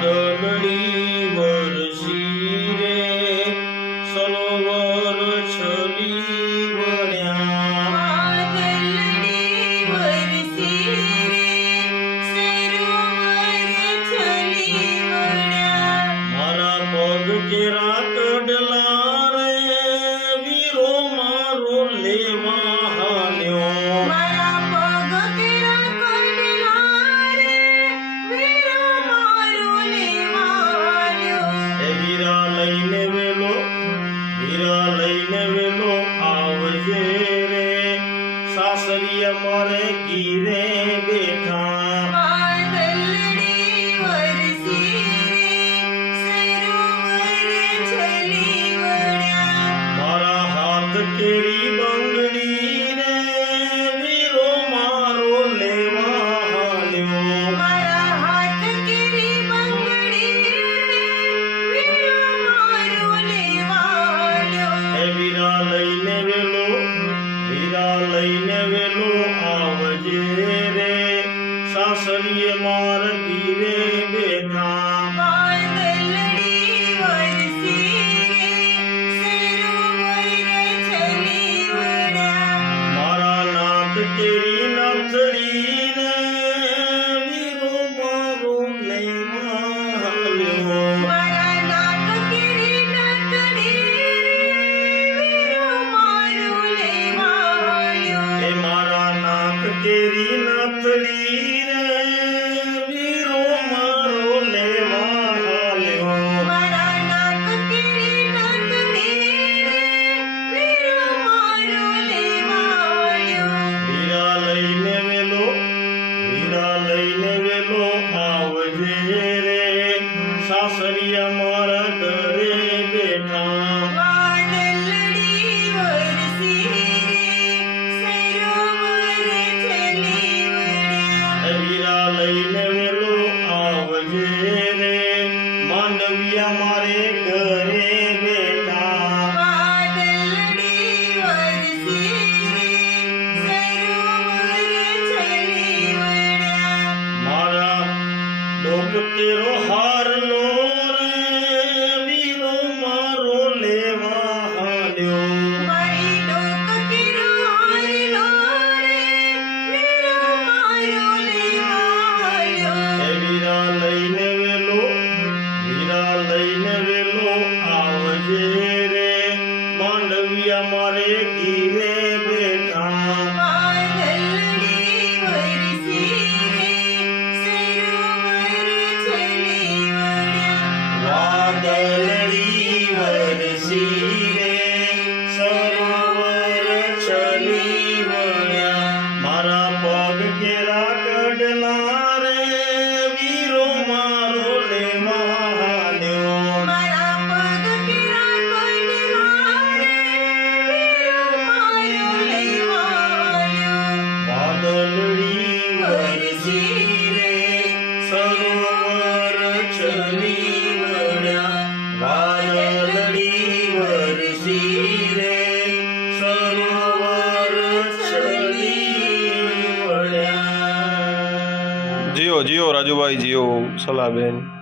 Ananani. गिरेगे था જે રે સાસરીએ મોર ગીરે બેઠા. મારા નાથ તેરી તેરો હાર નો રે વીરો મારો લેવા હાલ્યો લઈને વેલો વીરા લઈને વેલો આવજે રે મારે see. જીઓ રાજુભાઈ જીઓ સલાહબેન